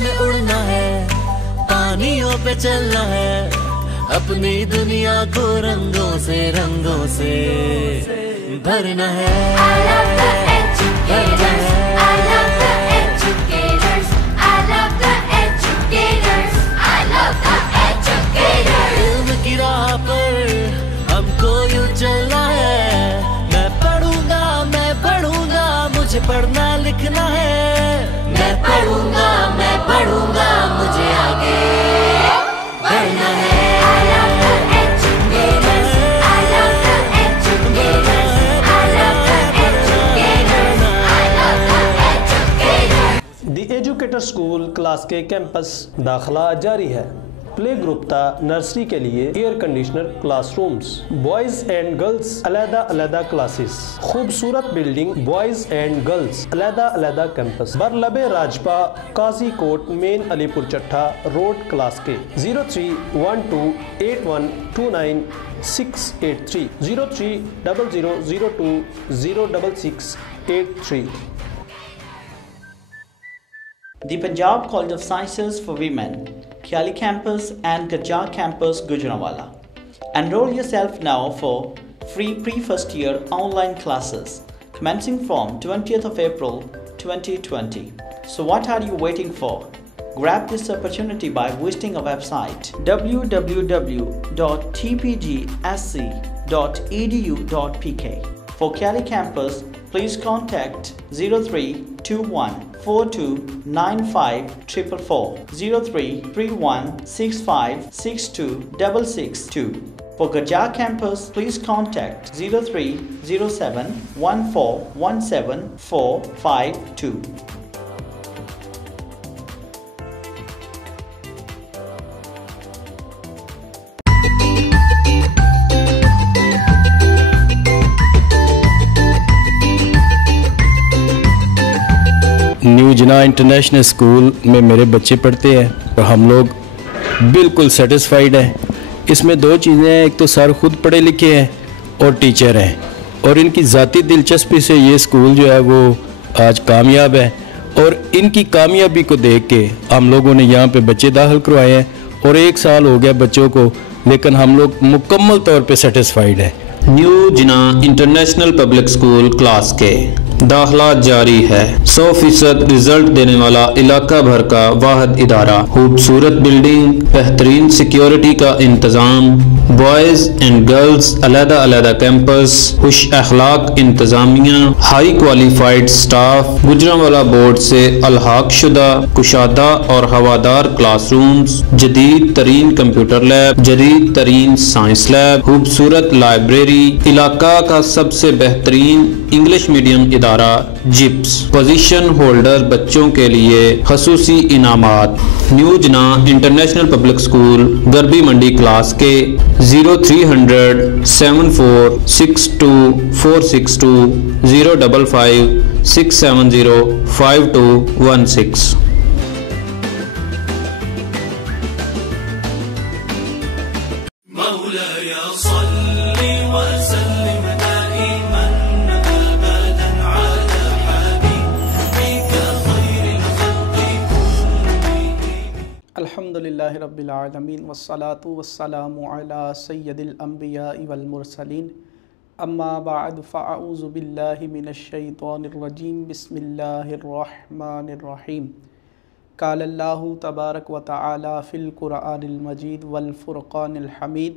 में उड़ना है, पानियों पे चलना है, अपनी दुनिया को रंगों से भरना है। I love the educators, I love the educators, I love the educators, I love the educators। इल्म की राह पर हमको यूं चलना है, मैं पढ़ूंगा, मुझे पढ़ना लिखना है। मैं पढ़ूंगा, मुझे आगे बढ़ना है। I love the educators, I love the educators, I love the educators, I love the educators। The educator school class के कैंपस दाखिला जारी है। प्ले ग्रुप था नर्सरी के लिए air conditioner classrooms, boys and girls अलग क्लासेस, खूबसूरत building, boys and girls अलग कैंपस, बरलबे राजपा, काजी कोट, मेन अलीपुर चट्टा रोड, क्लास के 031281298683 0300020663। The Punjab College of Sciences for Women, Kyali Campus and Gajjar Campus, Gujranwala. Enroll yourself now for free pre-first year online classes commencing from 20th of April 2020. So what are you waiting for? Grab this opportunity by visiting our website www.tpgsc.edu.pk. For Kyali Campus, please contact 0321429544, 033165626662. For Gajjar Campus, please contact 030714175452. New जना international school में मेरे बच्चे पढ़ते हैं और हम लोग बिल्कुल सेटिस्फाइड हैं। इसमें दो चीज़ें हैं, एक तो सर खुद पढ़े लिखे हैं और टीचर हैं, और इनकी ज़ाती दिलचस्पी से ये स्कूल जो है वो आज कामयाब है। और इनकी कामयाबी को देख के हम लोगों ने यहाँ पे बच्चे दाखिल करवाए हैं और 1 साल हो गया बच्चों को, लेकिन हम लोग मुकम्मल तौर पे सेटिस्फाइड है। न्यू जिना इंटरनेशनल पब्लिक स्कूल क्लास के दाखिला जारी है। 100% रिजल्ट देने वाला इलाका भर का वाहिद इदारा, खूबसूरत बिल्डिंग, बेहतरीन सिक्योरिटी का इंतज़ाम, बॉयज़ एंड गर्ल्स अलग कैंपस, खुश अखलाक इंतज़ामिया, high qualified staff, Gujranwala board से अलहाक शुदा कुशादा और हवादार क्लासरूम्स, जदीद तरीन कंप्यूटर लैब, जदीद तरीन साइंस लैब, खूबसूरत लाइब्रेरी, इलाका का सबसे बेहतरीन इंग्लिश मीडियम इदारा जिप्स, पोजीशन होल्डर बच्चों के लिए खसूसी इनामात। न्यू जना इंटरनेशनल पब्लिक स्कूल गरबी मंडी क्लास के 03007462462055 6705216। अल्हम्दुलिल्लाहि रब्बिल आलमीन वस्सलातु वस्सलामु अला सय्यदिल अंबिया वल मुरसलीन, अम्मा बअद फ़अऊज़ु बिल्लाहि मिनश शैतानिर रजीम, बिस्मिल्लाहिर रहमानिर रहीम। क़ाल अल्लाहु तबारक व तआला फ़िल क़ुरआनिल मजीद वल फ़ुरक़ानिल हमीद,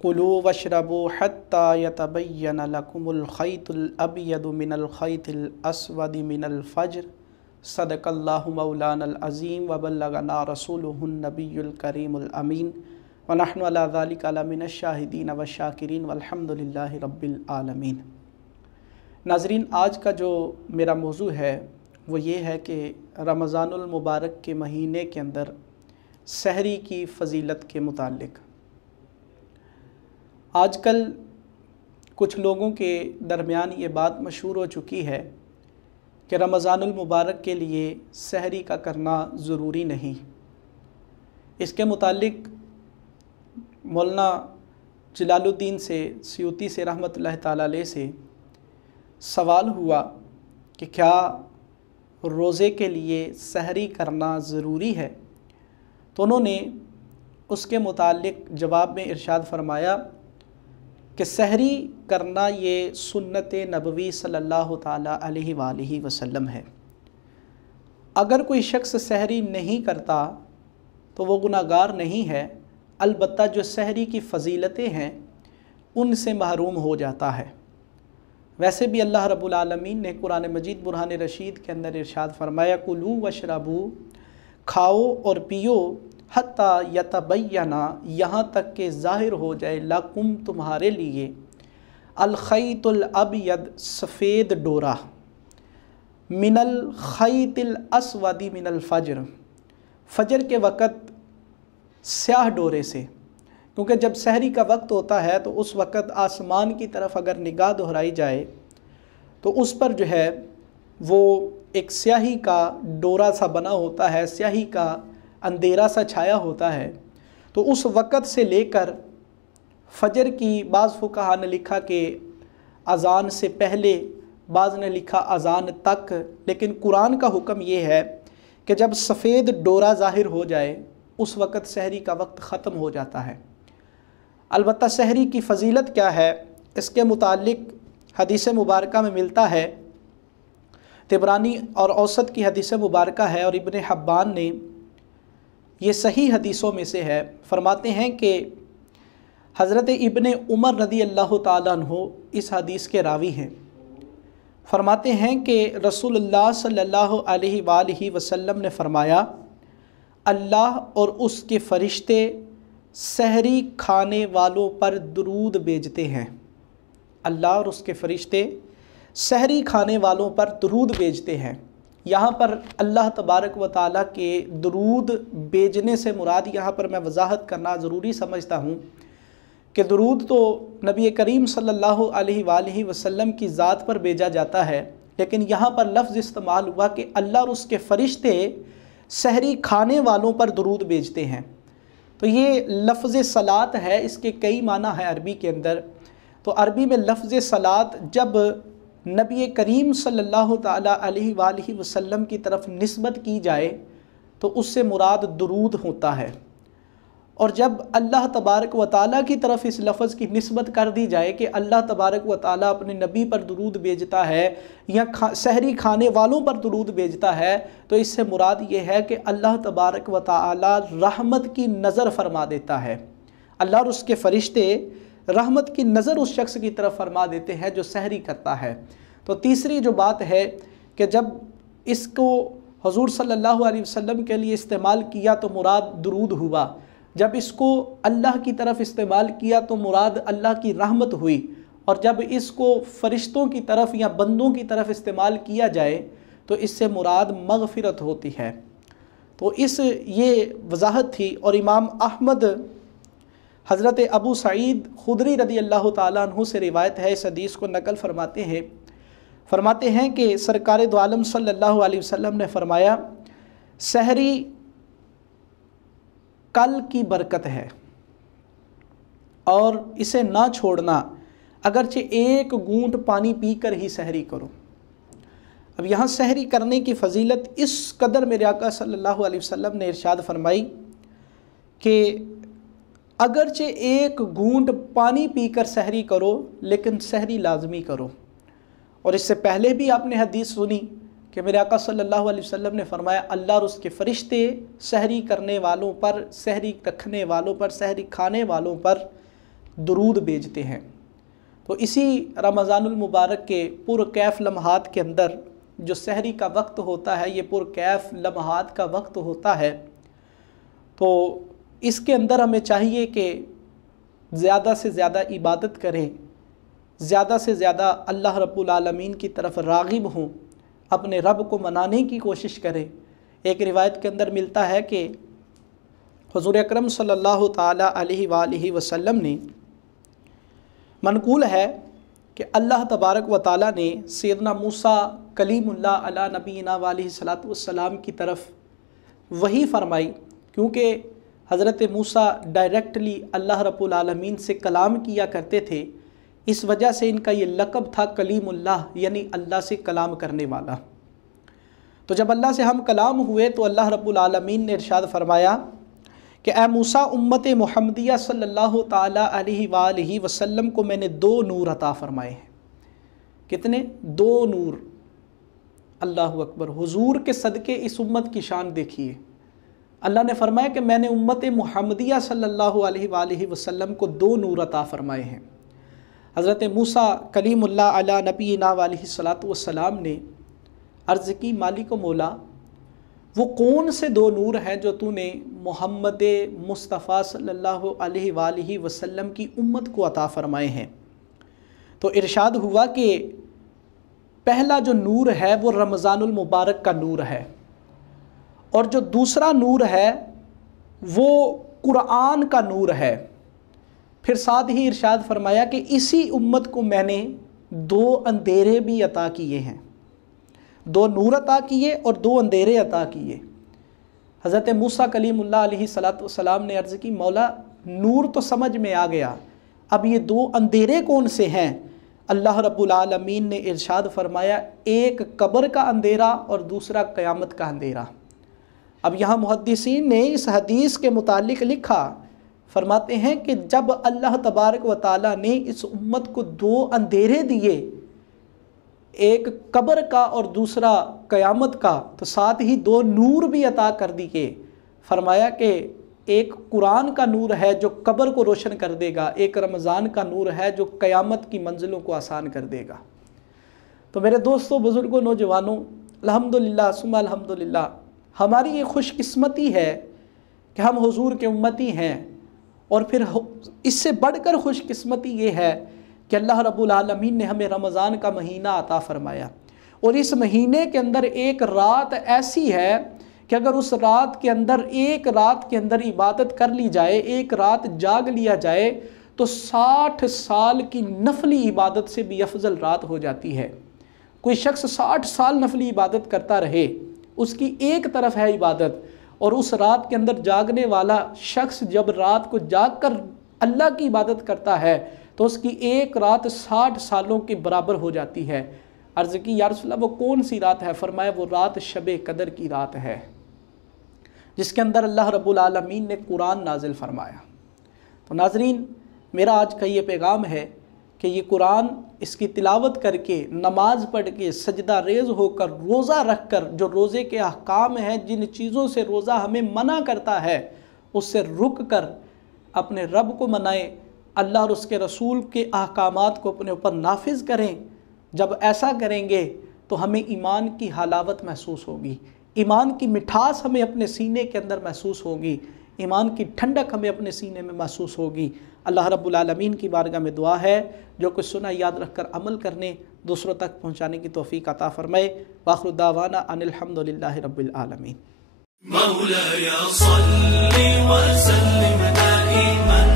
कुलू वशरबू हत्ता यतबय्यन लकुमुल ख़ैतुल अबयदु मिनल ख़ैतिल अस्वदि मिनल फ़ज्र, सदक़ल्लाहु मौलानल अज़ीम व बल्लगना रसूलुहुन नबियुल करीमुल अमीन व नहनु अला ज़ालिका लमिनश शाहिदीन व शाकिरीन वल्हम्दुलिल्लाहि रब्बिल आलमीन। नाज़रीन, आज का जो मेरा मौजू है वो ये है कि रमज़ानुल मुबारक के महीने के अंदर सहरी की फ़जीलत के मुतालिक। आजकल कुछ लोगों के दरमियान ये बात मशहूर हो चुकी है कि रमज़ानुल मुबारक के लिए सहरी का करना ज़रूरी नहीं। इसके मुतालिक मौलाना जलालुद्दीन से सियूती से रहमतुल्लाह ताला अलैह से सवाल हुआ कि क्या रोज़े के लिए सहरी करना ज़रूरी है? तो उन्होंने उसके मुतालिक जवाब में इरशाद फरमाया कि सहरी करना ये सुन्नत नबवी सल्लल्लाहु ताला अलैहि वसल्लम है। अगर कोई शख्स सहरी नहीं करता तो वो गुनाहगार नहीं है, अलबत्ता जो सहरी की फ़जीलतें हैं उनसे महरूम हो जाता है। वैसे भी अल्लाह रब्बुल आलमीन ने कुरान मजीद बुरहान रशीद के अंदर इरशाद फरमाया, कुलू वशरबू, खाओ और पियो, हत्ता यतबय्यना, यहाँ तक कि ज़ाहिर हो जाए, लकुम तुम्हारे लिए, अल खैतुल अबयद, सफ़ेद डोरा, मिनल खैतिल अस्वदी मिनल फ़ज्र, फ़जर के वक़्त स्याह डोरे से। क्योंकि जब सहरी का वक्त होता है तो उस वक़्त आसमान की तरफ अगर निगाह दोहराई जाए तो उस पर जो है वो एक स्याही का डोरा सा बना होता है, स्याही का अंधेरा सा छाया होता है। तो उस वक़्त से लेकर फ़जर की, बाज़ फ़ुक़हा ने लिखा कि अज़ान से पहले, बाज़ ने लिखा अज़ान तक, लेकिन कुरान का हुक्म ये है कि जब सफ़ेद डोरा ज़ाहिर हो जाए उस वक़्त सहरी का वक्त ख़त्म हो जाता है। अलबत्ता सहरी की फ़जीलत क्या है, इसके मुतालिक हदीस मुबारक में मिलता है। तिबरानी और औसत की हदीस मुबारक है और इब्न हब्बान ने, ये सही हदीसों में से है, फरमाते हैं कि हज़रत इब्न उमर रदी अल्लाह ताला अन्हु इस हदीस के रावी हैं। फरमाते हैं कि रसूलुल्लाह सल्लल्लाहु अलैहि वसल्लम ने फरमाया, अल्लाह और उसके फ़रिश्ते सहरी खाने वालों पर दुरूद भेजते हैं। अल्लाह और उसके फ़रिश्ते सहरी खाने वालों पर दुरूद भेजते हैं। यहाँ पर अल्लाह तबारक व तआला के दुरूद भेजने से मुराद यहाँ पर मैं वजाहत करना ज़रूरी समझता हूँ कि दुरूद तो नबी करीम सल्लल्लाहु अलैहि वसल्लम की ज़ात पर भेजा जाता है, लेकिन यहाँ पर लफ्ज़ इस्तेमाल हुआ कि अल्लाह और उसके फ़रिश्ते सहरी खाने वालों पर दुरूद भेजते हैं। तो ये लफ्ज़ सलात है, इसके कई माना है अरबी के अंदर। तो अरबी में लफ्ज़ सलात जब नबी करीम सल्लल्लाहु ताला अलैहि वसल्लम की तरफ निस्बत की जाए तो उससे मुराद दुरूद होता है, और जब अल्लाह तबारक व ताला की तरफ इस लफ्ज़ की निस्बत कर दी जाए कि अल्लाह तबारक व ताला अपने नबी पर दुरूद भेजता है या सहरी खाने वालों पर दुरूद भेजता है, तो इससे मुराद ये है कि अल्लाह तबारक व ताला रहमत की नज़र फरमा देता है। अल्लाह और उसके फ़रिश्ते रहमत की नज़र उस शख्स की तरफ फरमा देते हैं जो सहरी करता है। तो तीसरी जो बात है कि जब इसको हुज़ूर सल्लल्लाहु अलैहि वसल्लम के लिए इस्तेमाल किया तो मुराद दुरूद हुआ, जब इसको अल्लाह की तरफ इस्तेमाल किया तो मुराद अल्लाह की रहमत हुई, और जब इसको फ़रिश्तों की तरफ या बंदों की तरफ इस्तेमाल किया जाए तो इससे मुराद मग़फ़िरत होती है। तो ये वजाहत थी। और इमाम अहमद हज़रत अबू सईद खुदरी रदी अल्लाह ताला अन्हु से रिवायत है, इस हदीस को नकल फरमाते हैं कि सरकार दो आलम सल्लल्लाहु अलैहि वसल्लम ने फरमाया, सहरी कल की बरकत है और इसे ना छोड़ना, अगरचे एक घूंट पानी पीकर ही सहरी करो। अब यहाँ सहरी करने की फ़जीलत इस कदर मेरे आका सल्लल्लाहु अलैहि वसल्लम ने इरशाद फरमाई कि अगरचे एक घूंट पानी पीकर सहरी करो, लेकिन सहरी लाजमी करो। और इससे पहले भी आपने हदीस सुनी कि मेरे आका सल्लल्लाहु अलैहि वसल्लम ने फरमाया, अल्लाह और उसके फ़रिश्ते सहरी करने वालों पर, सहरी रखने वालों पर, सहरी खाने वालों पर दुरूद भेजते हैं। तो इसी रमज़ानुल मुबारक के पुरकैफ़ लम्हात के अंदर जो सहरी का वक्त होता है, ये पुरकैफ़ लम्हात का वक्त होता है, तो इसके अंदर हमें चाहिए कि ज़्यादा से ज़्यादा इबादत करें, ज़्यादा से ज़्यादा अल्लाह रब्बुल आलमीन की तरफ राग़िब हों, अपने रब को मनाने की कोशिश करें। एक रिवायत के अंदर मिलता है कि हुज़ूर अकरम सल्लल्लाहु ताला अलैहि वसल्लम ने, मनकूल है कि अल्लाह तबारक व ताला ने सैयदना मूसा कलीमुल्लाह अला नबीना वालैहि सलातु वस्सलाम की तरफ वही फरमाई, क्योंकि हज़रत मूसा डायरेक्टली अल्लाह रब्बुल आलमीन से कलाम किया करते थे, इस वजह से इनका ये लक़ब था कलीमुल्लाह, यानी अल्लाह से कलाम करने वाला। तो जब अल्लाह से हम कलाम हुए तो अल्लाह रब्बुल आलमीन ने इरशाद फरमाया कि ए मूसा उम्मत मुहम्मदिया सल्लल्लाहु ताला अलैहि वसल्लम को मैंने 2 नूर अता फरमाए हैं। कितने? 2 नूर। अल्लाहु अकबर। हुजूर के सदके इस उम्मत की शान देखिए। अल्लाह ने फरमाया कि मैंने उम्मत मुहम्मदिया सल्लल्लाहु अलैहि वसल्लम को 2 नूर अता फरमाए हैं। हज़रत मूसा कलीमुल्लाह अला नबीना अलैहिस्सलातु वस्सलाम ने अर्ज़ की, मालिक मौला, वो कौन से 2 नूर हैं जो तूने मोहम्मद मुस्तफ़ा सल्लल्लाहु अलैहि वसल्लम की उम्मत को अता फ़रमाए हैं? तो इरशाद हुआ कि पहला जो नूर है वो रमज़ानुल मुबारक का नूर है, और जो दूसरा नूर है वो कुरान का नूर है। फिर साथ ही इरशाद फरमाया कि इसी उम्मत को मैंने 2 अंधेरे भी अता किए हैं। 2 नूर अता किए और 2 अंधेरे अता किए। हज़रत मूसा कलीमुल्लाह अलैहिस्सलाम ने अर्ज़ की, मौला नूर तो समझ में आ गया, अब ये 2 अंधेरे कौन से हैं? अल्लाह रब्बुल आलमीन ने इरशाद फरमाया, एक कब्र का अंधेरा और दूसरा क़यामत का अंधेरा। अब यहाँ मुहद्दिसीन ने इस हदीस के मुतालिक लिखा, फरमाते हैं कि जब अल्लाह तबारक व तआला ने इस उम्मत को 2 अंधेरे दिए, एक कब्र का और दूसरा क़यामत का, तो साथ ही 2 नूर भी अता कर दिए। फरमाया कि एक कुरान का नूर है जो कब्र को रोशन कर देगा, एक रमज़ान का नूर है जो क़यामत की मंजिलों को आसान कर देगा। तो मेरे दोस्तों, बुज़ुर्गों, नौजवानों, अल्हम्दुलिल्लाह सुम्मा अल्हम्दुलिल्लाह, हमारी ये खुशकिस्मती है कि हम हुजूर के उम्मती हैं। और फिर इससे बढ़कर खुशकिस्मती ये है कि अल्लाह रब्बुल आलमीन ने हमें रमज़ान का महीना अता फ़रमाया, और इस महीने के अंदर एक रात ऐसी है कि अगर उस रात के अंदर, एक रात के अंदर इबादत कर ली जाए, एक रात जाग लिया जाए, तो 60 साल की नफली इबादत से भी अफजल रात हो जाती है। कोई शख्स 60 साल नफली इबादत करता रहे, उसकी एक तरफ है इबादत, और उस रात के अंदर जागने वाला शख्स जब रात को जाग कर अल्लाह की इबादत करता है तो उसकी एक रात 60 सालों के बराबर हो जाती है। अर्ज़ की, या रसूलल्लाह वो कौन सी रात है? फरमाया, वो रात शब कदर की रात है, जिसके अंदर अल्लाह रब्बुल आलमीन ने कुरान नाजिल फरमाया। तो नाजरीन, मेरा आज का ये पैगाम है कि ये कुरान, इसकी तिलावत करके, नमाज पढ़ के, सजदा रेज़ होकर, रोज़ा रख कर, जो रोज़े के अहकाम हैं, जिन चीज़ों से रोज़ा हमें मना करता है, उससे रुक कर अपने रब को मनाएं, अल्लाह और उसके रसूल के अहकामात को अपने ऊपर नाफिज करें। जब ऐसा करेंगे तो हमें ईमान की हलावत महसूस होगी, ईमान की मिठास हमें अपने सीने के अंदर महसूस होगी, ईमान की ठंडक हमें अपने सीने में महसूस होगी। अल्लाह रब्बुल आलमीन की बारगाह में दुआ है, जो कुछ सुना याद रख कर अमल करने, दूसरों तक पहुँचाने की तौफीक अता फरमाए। वाखिर दावाना अनिल हम्दुलिल्लाहि रब्बिल आलमीन। मौलाया सल्लि व सल्लिम दाइमन